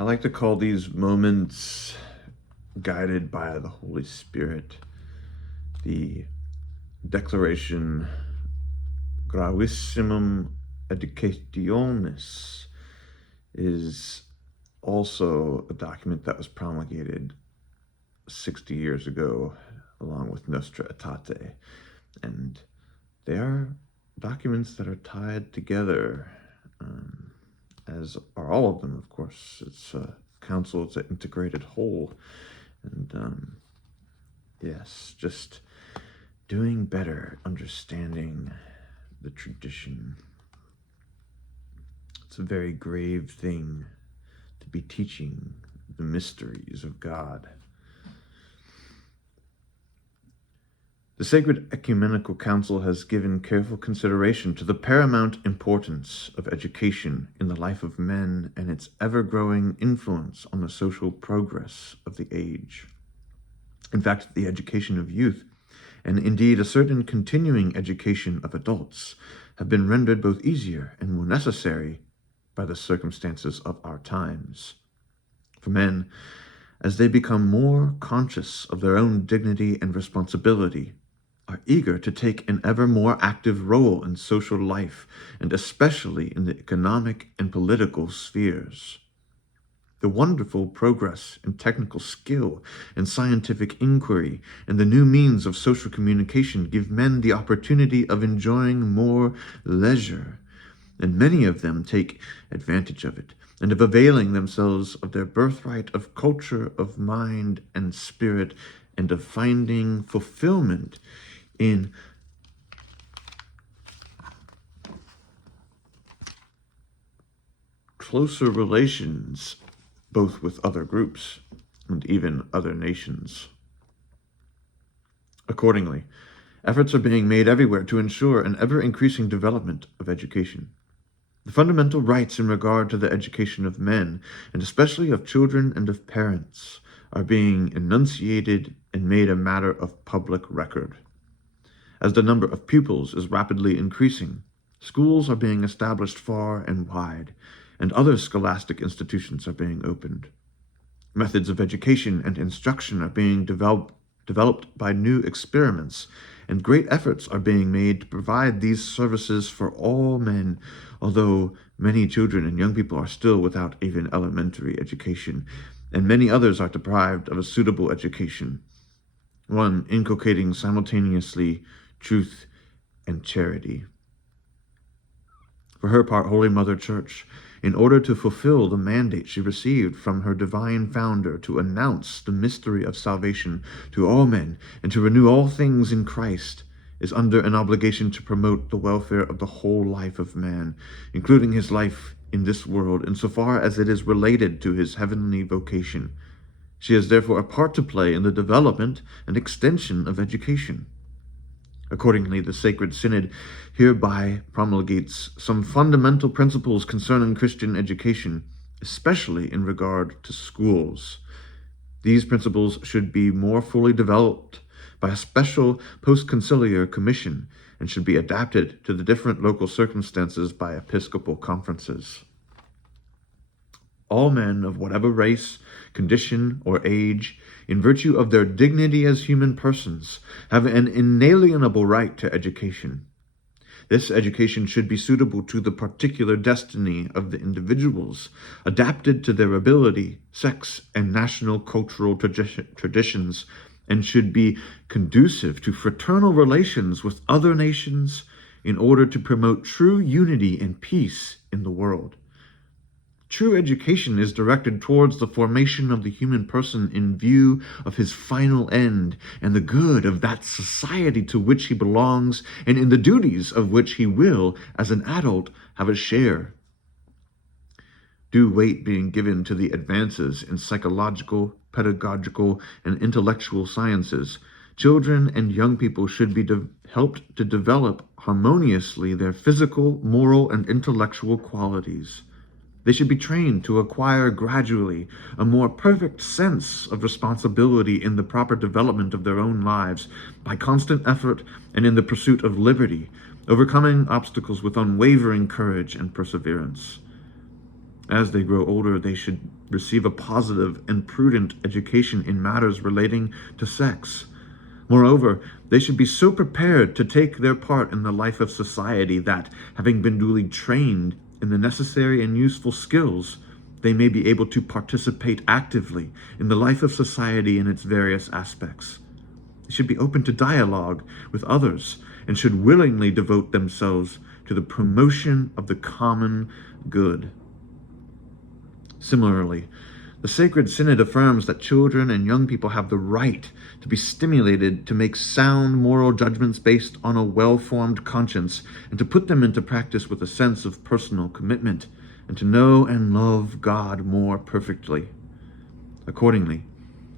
I like to call these moments guided by the Holy Spirit. The declaration Gravissimum Educationis is also a document that was promulgated 60 years ago along with Nostra Aetate, and they are documents that are tied together, as are all of them, of course. It's a council, it's an integrated whole, and yes, just doing better, understanding the tradition. It's a very grave thing to be teaching the mysteries of God. The Sacred Ecumenical Council has given careful consideration to the paramount importance of education in the life of men and its ever-growing influence on the social progress of the age. In fact, the education of youth, and indeed a certain continuing education of adults, have been rendered both easier and more necessary by the circumstances of our times. For men, as they become more conscious of their own dignity and responsibility, are eager to take an ever more active role in social life, and especially in the economic and political spheres. The wonderful progress in technical skill and scientific inquiry and the new means of social communication give men the opportunity of enjoying more leisure, and many of them take advantage of it, and of availing themselves of their birthright of culture of mind and spirit, and of finding fulfillment in closer relations both with other groups and even other nations. Accordingly, efforts are being made everywhere to ensure an ever-increasing development of education. The fundamental rights in regard to the education of men, and especially of children and of parents, are being enunciated and made a matter of public record. As the number of pupils is rapidly increasing, schools are being established far and wide, and other scholastic institutions are being opened. Methods of education and instruction are being developed by new experiments, and great efforts are being made to provide these services for all men, although many children and young people are still without even elementary education, and many others are deprived of a suitable education, one inculcating simultaneously truth and charity. For her part, Holy Mother Church, in order to fulfill the mandate she received from her divine founder to announce the mystery of salvation to all men and to renew all things in Christ, is under an obligation to promote the welfare of the whole life of man, including his life in this world, insofar as it is related to his heavenly vocation. She has therefore a part to play in the development and extension of education. Accordingly, the Sacred Synod hereby promulgates some fundamental principles concerning Christian education, especially in regard to schools. These principles should be more fully developed by a special post-conciliar commission and should be adapted to the different local circumstances by episcopal conferences. All men of whatever race, condition, or age, in virtue of their dignity as human persons, have an inalienable right to education. This education should be suitable to the particular destiny of the individuals, adapted to their ability, sex, and national cultural traditions, and should be conducive to fraternal relations with other nations in order to promote true unity and peace in the world. True education is directed towards the formation of the human person in view of his final end and the good of that society to which he belongs and in the duties of which he will, as an adult, have a share. Due weight being given to the advances in psychological, pedagogical, and intellectual sciences, children and young people should be helped to develop harmoniously their physical, moral, and intellectual qualities. They should be trained to acquire gradually a more perfect sense of responsibility in the proper development of their own lives by constant effort and in the pursuit of liberty, overcoming obstacles with unwavering courage and perseverance. As they grow older, they should receive a positive and prudent education in matters relating to sex. Moreover, they should be so prepared to take their part in the life of society that, having been duly trained in the necessary and useful skills, they may be able to participate actively in the life of society in its various aspects. They should be open to dialogue with others and should willingly devote themselves to the promotion of the common good. Similarly, the Sacred Synod affirms that children and young people have the right to be stimulated to make sound moral judgments based on a well-formed conscience and to put them into practice with a sense of personal commitment and to know and love God more perfectly. Accordingly,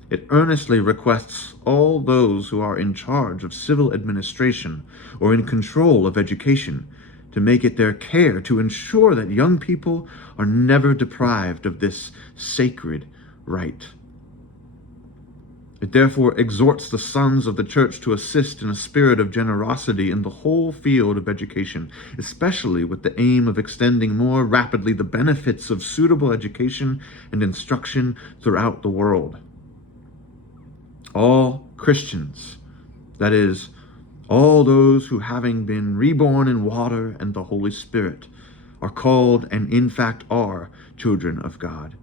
it earnestly requests all those who are in charge of civil administration or in control of education to make it their care to ensure that young people are never deprived of this sacred right. It therefore exhorts the sons of the Church to assist in a spirit of generosity in the whole field of education, especially with the aim of extending more rapidly the benefits of suitable education and instruction throughout the world. All Christians, that is, all those who, having been reborn in water and the Holy Spirit, are called and in fact are children of God,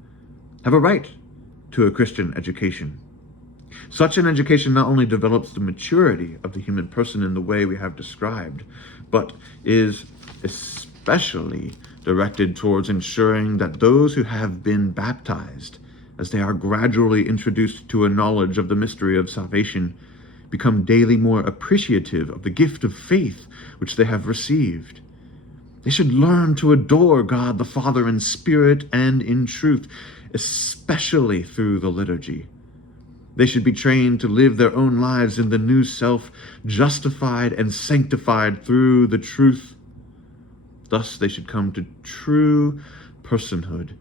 have a right to a Christian education. Such an education not only develops the maturity of the human person in the way we have described, but is especially directed towards ensuring that those who have been baptized, as they are gradually introduced to a knowledge of the mystery of salvation, become daily more appreciative of the gift of faith which they have received. They should learn to adore God the Father in spirit and in truth, especially through the liturgy. They should be trained to live their own lives in the new self, justified and sanctified through the truth. Thus they should come to true personhood,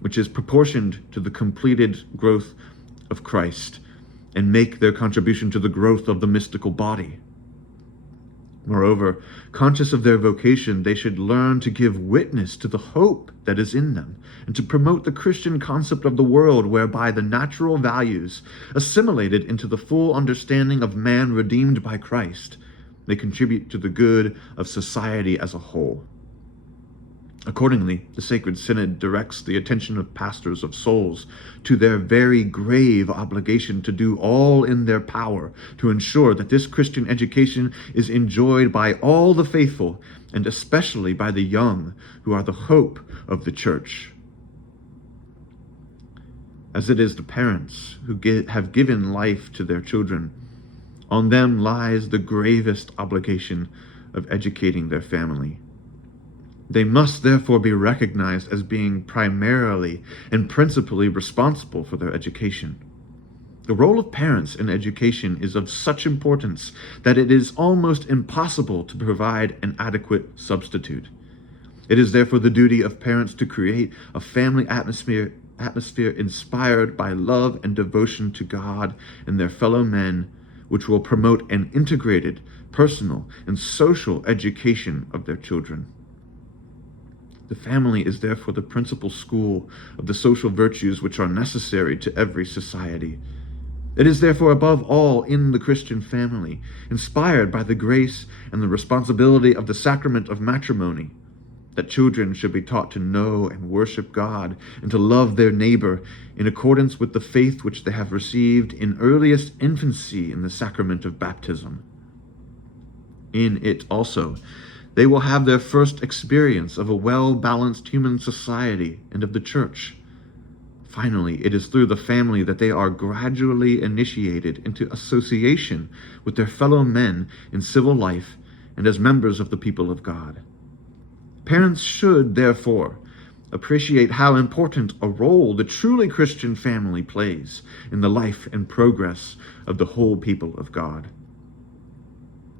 which is proportioned to the completed growth of Christ, and make their contribution to the growth of the mystical body. Moreover, conscious of their vocation, they should learn to give witness to the hope that is in them, and to promote the Christian concept of the world, whereby the natural values, assimilated into the full understanding of man redeemed by Christ, may contribute to the good of society as a whole. Accordingly, the Sacred Synod directs the attention of pastors of souls to their very grave obligation to do all in their power to ensure that this Christian education is enjoyed by all the faithful, and especially by the young, who are the hope of the Church. As it is the parents who have given life to their children, on them lies the gravest obligation of educating their family. They must therefore be recognized as being primarily and principally responsible for their education. The role of parents in education is of such importance that it is almost impossible to provide an adequate substitute. It is therefore the duty of parents to create a family atmosphere inspired by love and devotion to God and their fellow men, which will promote an integrated, personal, and social education of their children. The family is therefore the principal school of the social virtues which are necessary to every society. It is therefore above all in the Christian family, inspired by the grace and the responsibility of the sacrament of matrimony, that children should be taught to know and worship God and to love their neighbor in accordance with the faith which they have received in earliest infancy in the sacrament of baptism. In it also, they will have their first experience of a well-balanced human society and of the Church. Finally, it is through the family that they are gradually initiated into association with their fellow men in civil life and as members of the people of God. Parents should, therefore, appreciate how important a role the truly Christian family plays in the life and progress of the whole people of God.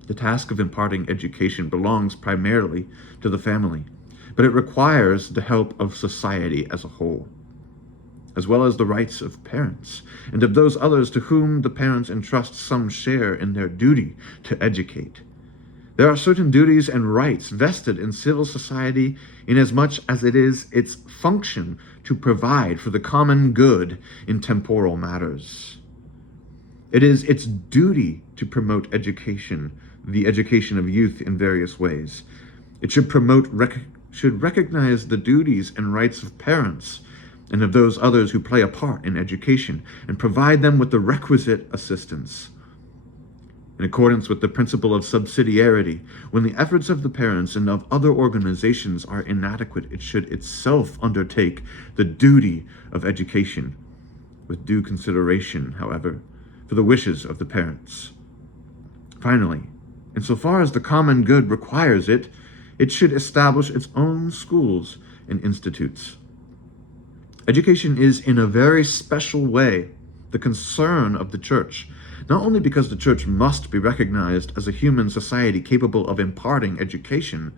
The task of imparting education belongs primarily to the family, but it requires the help of society as a whole, as well as the rights of parents and of those others to whom the parents entrust some share in their duty to educate. There are certain duties and rights vested in civil society inasmuch as it is its function to provide for the common good in temporal matters. It is its duty to promote education, the education of youth in various ways. It should recognize the duties and rights of parents and of those others who play a part in education, and provide them with the requisite assistance. In accordance with the principle of subsidiarity, when the efforts of the parents and of other organizations are inadequate, it should itself undertake the duty of education, with due consideration, however, for the wishes of the parents. Finally, insofar as the common good requires it, it should establish its own schools and institutes. Education is, in a very special way, the concern of the Church, not only because the Church must be recognized as a human society capable of imparting education,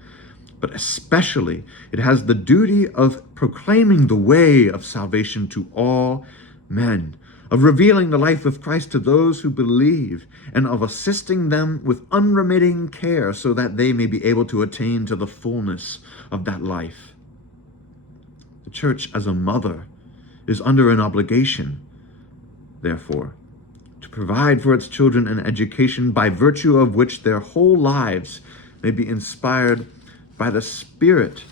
but especially it has the duty of proclaiming the way of salvation to all men, of revealing the life of Christ to those who believe, and of assisting them with unremitting care so that they may be able to attain to the fullness of that life. The Church, as a mother, is under an obligation, therefore, to provide for its children an education by virtue of which their whole lives may be inspired by the Spirit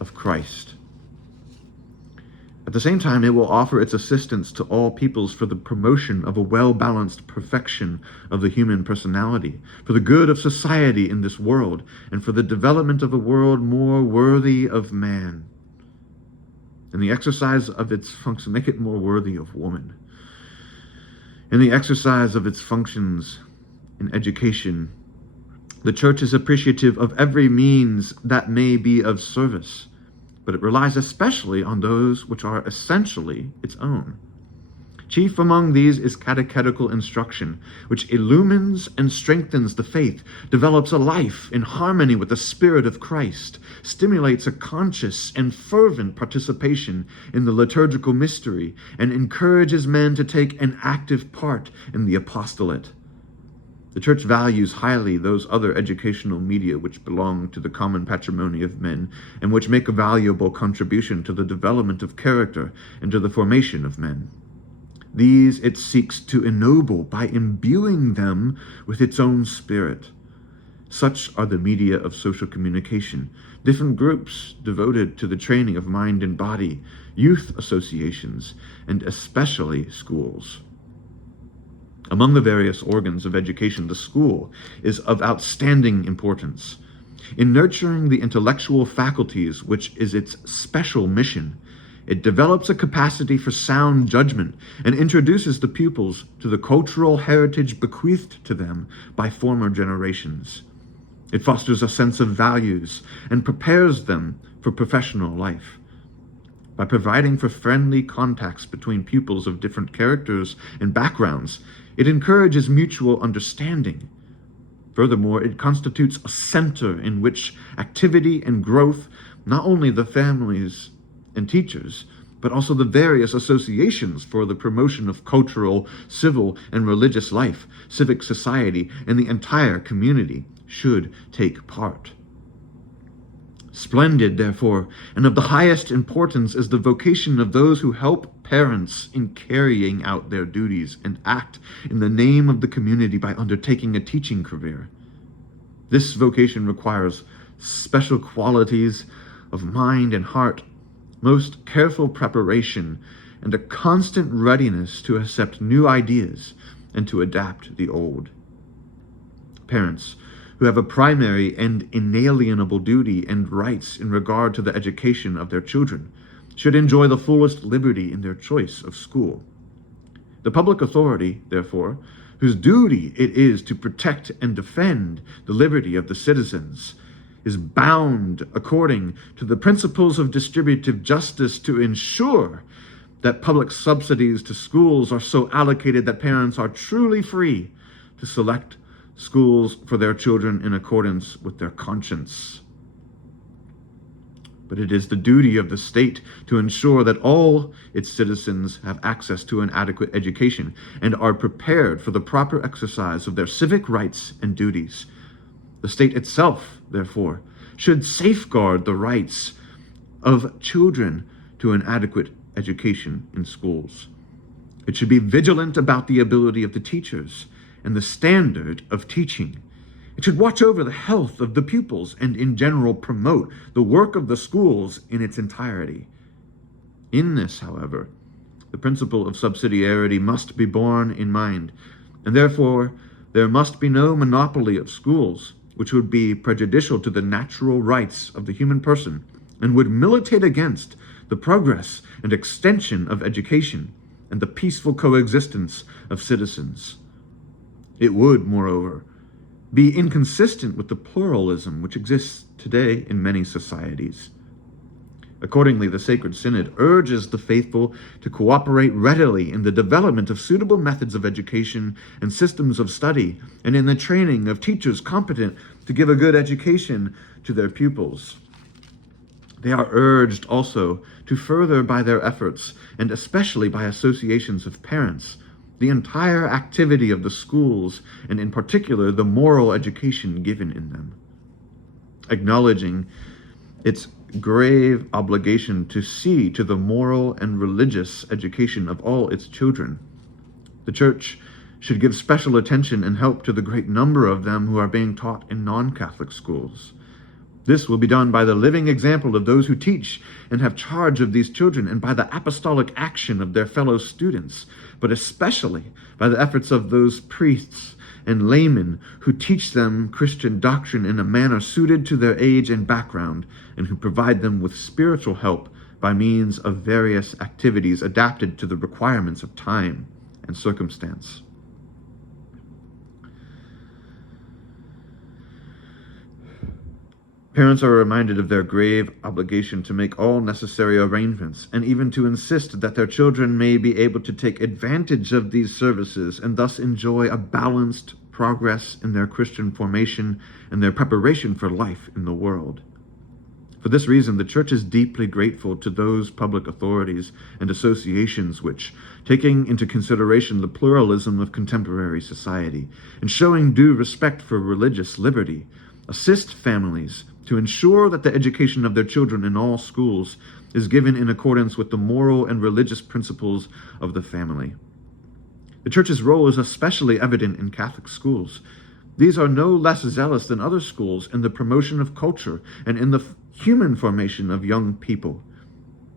of Christ. At the same time, it will offer its assistance to all peoples for the promotion of a well-balanced perfection of the human personality, for the good of society in this world, and for the development of a world more worthy of man. In the exercise of its function, make it more worthy of woman. In the exercise of its functions in education, the Church is appreciative of every means that may be of service, but it relies especially on those which are essentially its own. Chief among these is catechetical instruction, which illumines and strengthens the faith, develops a life in harmony with the Spirit of Christ, stimulates a conscious and fervent participation in the liturgical mystery, and encourages men to take an active part in the apostolate. The Church values highly those other educational media which belong to the common patrimony of men, and which make a valuable contribution to the development of character and to the formation of men. These it seeks to ennoble by imbuing them with its own spirit. Such are the media of social communication, different groups devoted to the training of mind and body, youth associations, and especially schools. Among the various organs of education, the school is of outstanding importance. In nurturing the intellectual faculties, which is its special mission, it develops a capacity for sound judgment and introduces the pupils to the cultural heritage bequeathed to them by former generations. It fosters a sense of values and prepares them for professional life. By providing for friendly contacts between pupils of different characters and backgrounds, it encourages mutual understanding. Furthermore, it constitutes a center in which activity and growth, not only the families and teachers, but also the various associations for the promotion of cultural, civil, and religious life, civic society, and the entire community should take part. Splendid, therefore, and of the highest importance is the vocation of those who help parents in carrying out their duties and act in the name of the community by undertaking a teaching career. This vocation requires special qualities of mind and heart, most careful preparation, and a constant readiness to accept new ideas and to adapt the old. Parents, who have a primary and inalienable duty and rights in regard to the education of their children, should enjoy the fullest liberty in their choice of school. The public authority, therefore, whose duty it is to protect and defend the liberty of the citizens, is bound, according to the principles of distributive justice, to ensure that public subsidies to schools are so allocated that parents are truly free to select schools for their children in accordance with their conscience. But it is the duty of the state to ensure that all its citizens have access to an adequate education and are prepared for the proper exercise of their civic rights and duties. The state itself, therefore, should safeguard the rights of children to an adequate education in schools. It should be vigilant about the ability of the teachers and the standard of teaching. It should watch over the health of the pupils and in general promote the work of the schools in its entirety. In this, however, the principle of subsidiarity must be borne in mind, and therefore there must be no monopoly of schools, which would be prejudicial to the natural rights of the human person and would militate against the progress and extension of education and the peaceful coexistence of citizens. It would, moreover, be inconsistent with the pluralism which exists today in many societies. Accordingly, the Sacred Synod urges the faithful to cooperate readily in the development of suitable methods of education and systems of study, and in the training of teachers competent to give a good education to their pupils. They are urged also to further by their efforts, and especially by associations of parents, the entire activity of the schools, and in particular the moral education given in them. Acknowledging its grave obligation to see to the moral and religious education of all its children, the Church should give special attention and help to the great number of them who are being taught in non-Catholic schools. This will be done by the living example of those who teach and have charge of these children, and by the apostolic action of their fellow students, but especially by the efforts of those priests and laymen who teach them Christian doctrine in a manner suited to their age and background, and who provide them with spiritual help by means of various activities adapted to the requirements of time and circumstance. Parents are reminded of their grave obligation to make all necessary arrangements, and even to insist that their children may be able to take advantage of these services and thus enjoy a balanced progress in their Christian formation and their preparation for life in the world. For this reason, the Church is deeply grateful to those public authorities and associations which, taking into consideration the pluralism of contemporary society and showing due respect for religious liberty, assist families to ensure that the education of their children in all schools is given in accordance with the moral and religious principles of the family. The Church's role is especially evident in Catholic schools. These are no less zealous than other schools in the promotion of culture and in the human formation of young people.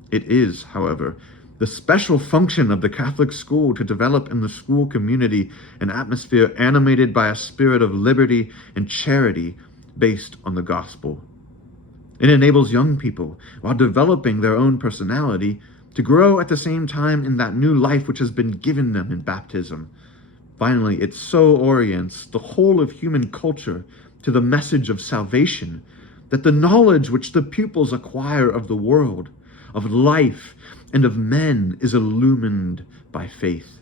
It is, however, the special function of the Catholic school to develop in the school community an atmosphere animated by a spirit of liberty and charity based on the gospel. It enables young people, while developing their own personality, to grow at the same time in that new life which has been given them in baptism. Finally, it so orients the whole of human culture to the message of salvation, that the knowledge which the pupils acquire of the world, of life, and of men is illumined by faith.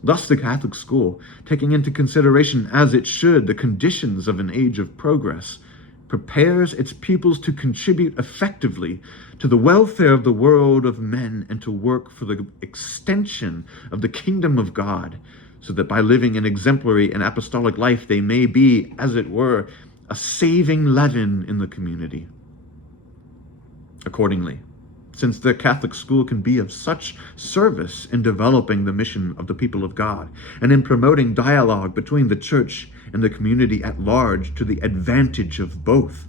Thus the Catholic school, taking into consideration as it should the conditions of an age of progress, prepares its pupils to contribute effectively to the welfare of the world of men and to work for the extension of the kingdom of God, so that by living an exemplary and apostolic life they may be, as it were, a saving leaven in the community. Accordingly, since the Catholic school can be of such service in developing the mission of the people of God and in promoting dialogue between the Church and the community at large to the advantage of both,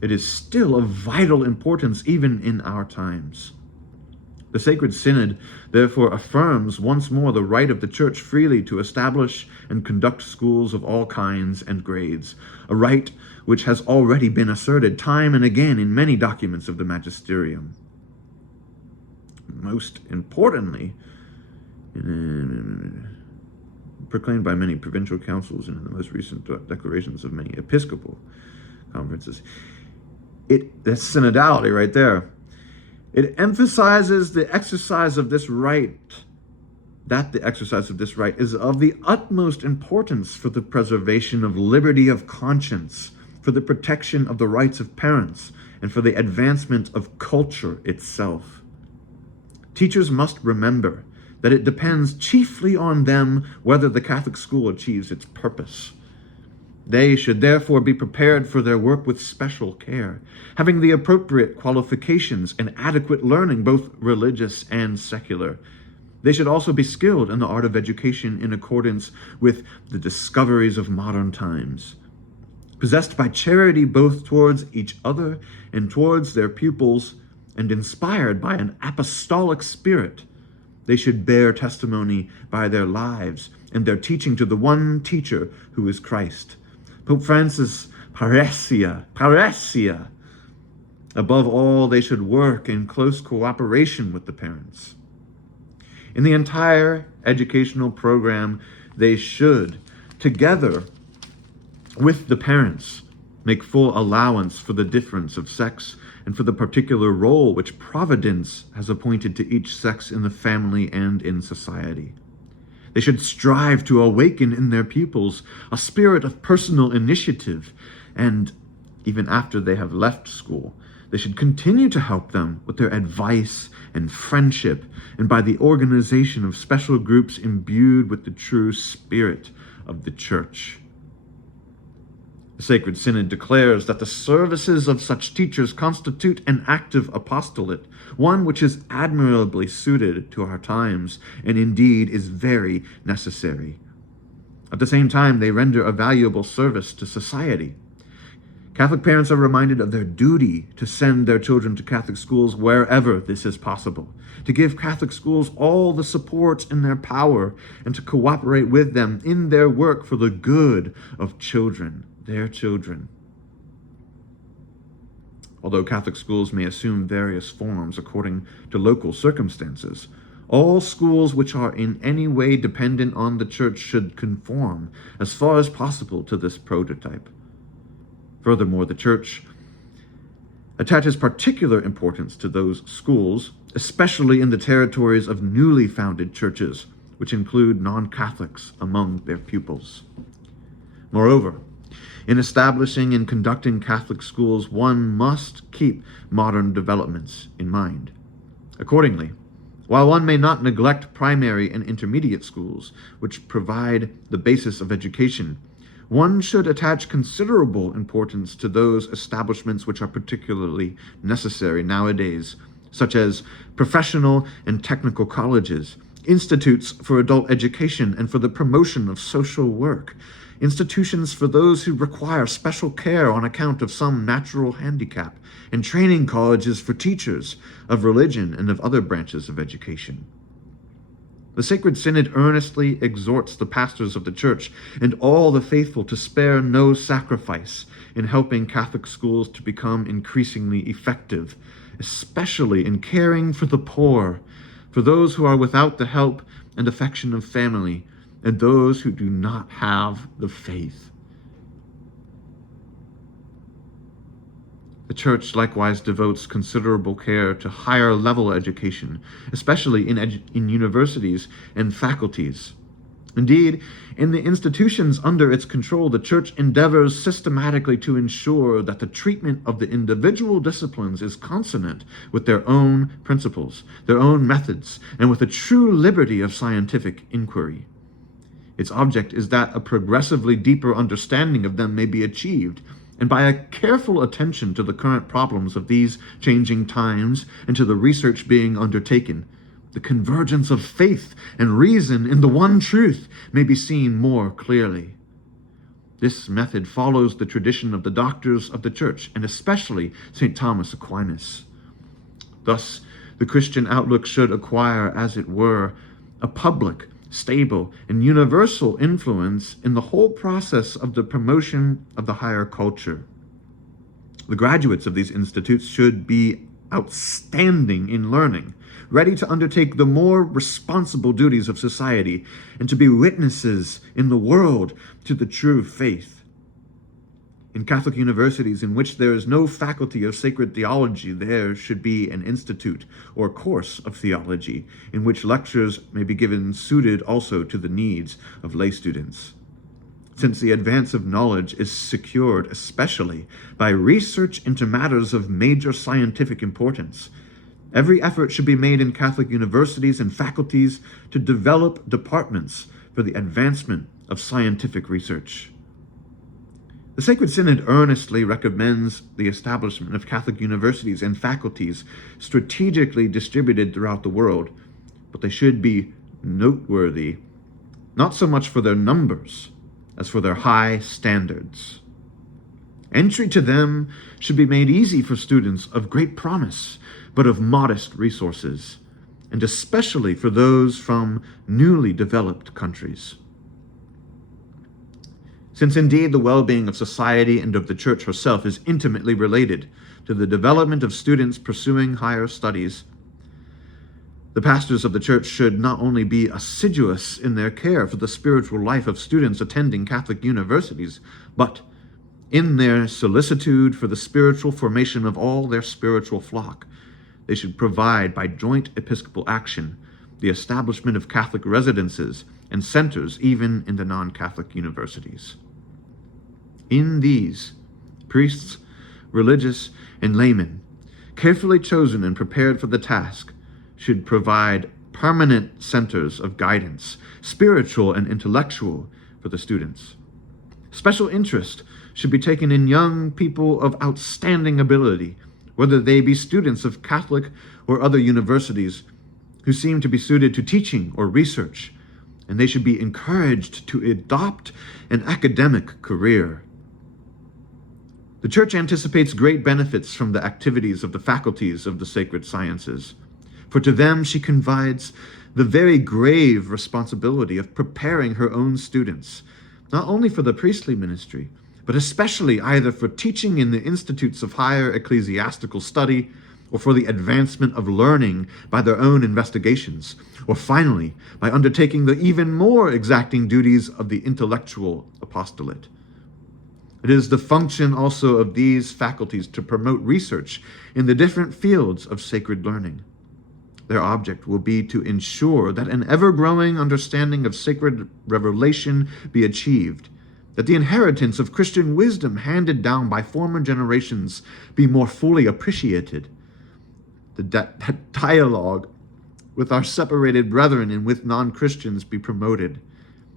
it is still of vital importance even in our times. The Sacred Synod therefore affirms once more the right of the Church freely to establish and conduct schools of all kinds and grades, a right which has already been asserted time and again in many documents of the magisterium. Most importantly, proclaimed by many provincial councils and in the most recent declarations of many episcopal conferences. That's synodality right there. It emphasizes the exercise of this right, that the exercise of this right is of the utmost importance for the preservation of liberty of conscience, for the protection of the rights of parents, and for the advancement of culture itself. Teachers must remember that it depends chiefly on them whether the Catholic school achieves its purpose. They should therefore be prepared for their work with special care, having the appropriate qualifications and adequate learning, both religious and secular. They should also be skilled in the art of education in accordance with the discoveries of modern times. Possessed by charity both towards each other and towards their pupils, and inspired by an apostolic spirit, they should bear testimony by their lives and their teaching to the one teacher who is Christ. Pope Francis, parousia. Above all, they should work in close cooperation with the parents. In the entire educational program, they should, together with the parents, make full allowance for the difference of sex and for the particular role which Providence has appointed to each sex in the family and in society. They should strive to awaken in their pupils a spirit of personal initiative, and even after they have left school, they should continue to help them with their advice and friendship, and by the organization of special groups imbued with the true spirit of the Church. The Sacred Synod declares that the services of such teachers constitute an active apostolate, one which is admirably suited to our times, and indeed is very necessary. At the same time, they render a valuable service to society. Catholic parents are reminded of their duty to send their children to Catholic schools wherever this is possible, to give Catholic schools all the support in their power, and to cooperate with them in their work for the good of children, their children. Although Catholic schools may assume various forms according to local circumstances, all schools which are in any way dependent on the Church should conform, as far as possible, to this prototype. Furthermore, the Church attaches particular importance to those schools, especially in the territories of newly founded churches, which include non-Catholics among their pupils. Moreover, in establishing and conducting Catholic schools, one must keep modern developments in mind. Accordingly, while one may not neglect primary and intermediate schools, which provide the basis of education, one should attach considerable importance to those establishments which are particularly necessary nowadays, such as professional and technical colleges, institutes for adult education and for the promotion of social work, institutions for those who require special care on account of some natural handicap, and training colleges for teachers of religion and of other branches of education. The Sacred Synod earnestly exhorts the pastors of the Church and all the faithful to spare no sacrifice in helping Catholic schools to become increasingly effective, especially in caring for the poor, for those who are without the help and affection of family, and those who do not have the faith. The Church likewise devotes considerable care to higher level education, especially in universities and faculties. Indeed, in the institutions under its control, the Church endeavors systematically to ensure that the treatment of the individual disciplines is consonant with their own principles, their own methods, and with a true liberty of scientific inquiry. Its object is that a progressively deeper understanding of them may be achieved, and by a careful attention to the current problems of these changing times and to the research being undertaken, the convergence of faith and reason in the one truth may be seen more clearly. This method follows the tradition of the doctors of the Church, and especially St. Thomas Aquinas. Thus, the Christian outlook should acquire, as it were, a public, stable, and universal influence in the whole process of the promotion of the higher culture. The graduates of these institutes should be outstanding in learning, ready to undertake the more responsible duties of society, and to be witnesses in the world to the true faith. In Catholic universities in which there is no faculty of sacred theology, there should be an institute or course of theology in which lectures may be given suited also to the needs of lay students. Since the advance of knowledge is secured especially by research into matters of major scientific importance, every effort should be made in Catholic universities and faculties to develop departments for the advancement of scientific research. The Sacred Synod earnestly recommends the establishment of Catholic universities and faculties strategically distributed throughout the world, but they should be noteworthy, not so much for their numbers as for their high standards. Entry to them should be made easy for students of great promise, but of modest resources, and especially for those from newly developed countries. Since indeed the well-being of society and of the Church herself is intimately related to the development of students pursuing higher studies, the pastors of the Church should not only be assiduous in their care for the spiritual life of students attending Catholic universities, but in their solicitude for the spiritual formation of all their spiritual flock, they should provide by joint episcopal action the establishment of Catholic residences and centers even in the non-Catholic universities. In these, priests, religious, and laymen, carefully chosen and prepared for the task, should provide permanent centers of guidance, spiritual and intellectual, for the students. Special interest should be taken in young people of outstanding ability, whether they be students of Catholic or other universities who seem to be suited to teaching or research, and they should be encouraged to adopt an academic career. The Church anticipates great benefits from the activities of the faculties of the sacred sciences, for to them she confides the very grave responsibility of preparing her own students, not only for the priestly ministry, but especially either for teaching in the institutes of higher ecclesiastical study, or for the advancement of learning by their own investigations, or finally, by undertaking the even more exacting duties of the intellectual apostolate. It is the function also of these faculties to promote research in the different fields of sacred learning. Their object will be to ensure that an ever-growing understanding of sacred revelation be achieved, that the inheritance of Christian wisdom handed down by former generations be more fully appreciated, that dialogue with our separated brethren and with non-Christians be promoted,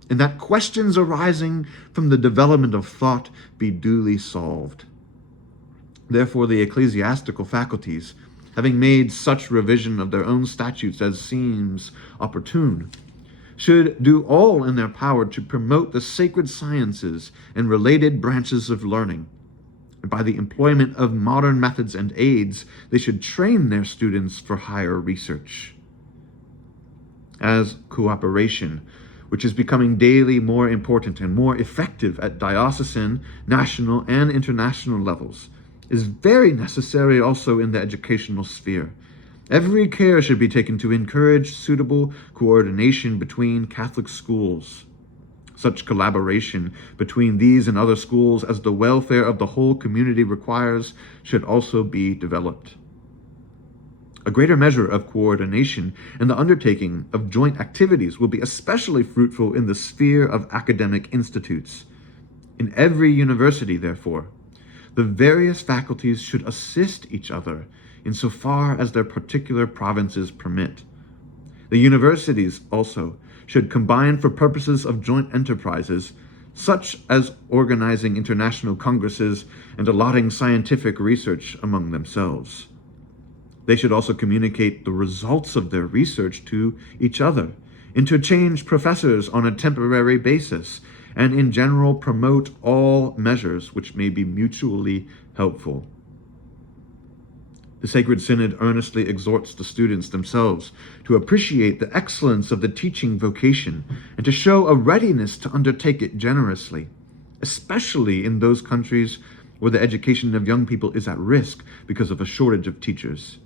and that questions arising from the development of thought be duly solved. Therefore, the ecclesiastical faculties, having made such revision of their own statutes as seems opportune, should do all in their power to promote the sacred sciences and related branches of learning. And by the employment of modern methods and aids, they should train their students for higher research. As cooperation, which is becoming daily more important and more effective at diocesan, national, and international levels, is very necessary also in the educational sphere. Every care should be taken to encourage suitable coordination between Catholic schools. Such collaboration between these and other schools as the welfare of the whole community requires should also be developed. A greater measure of coordination and the undertaking of joint activities will be especially fruitful in the sphere of academic institutes. In every university, therefore, the various faculties should assist each other insofar as their particular provinces permit. The universities also should combine for purposes of joint enterprises, such as organizing international congresses and allotting scientific research among themselves. They should also communicate the results of their research to each other, interchange professors on a temporary basis, and in general promote all measures which may be mutually helpful. The Sacred Synod earnestly exhorts the students themselves to appreciate the excellence of the teaching vocation and to show a readiness to undertake it generously, especially in those countries where the education of young people is at risk because of a shortage of teachers.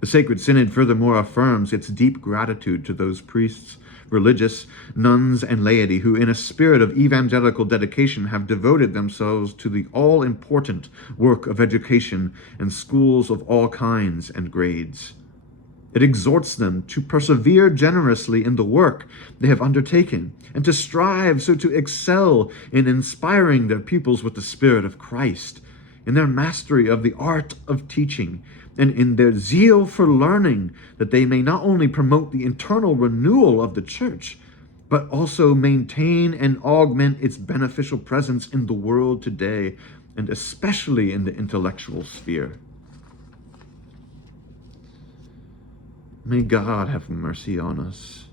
The Sacred Synod furthermore affirms its deep gratitude to those priests, religious, nuns, and laity who, in a spirit of evangelical dedication, have devoted themselves to the all-important work of education in schools of all kinds and grades. It exhorts them to persevere generously in the work they have undertaken and to strive so to excel in inspiring their pupils with the Spirit of Christ, in their mastery of the art of teaching, and in their zeal for learning, that they may not only promote the internal renewal of the Church, but also maintain and augment its beneficial presence in the world today, and especially in the intellectual sphere. May God have mercy on us.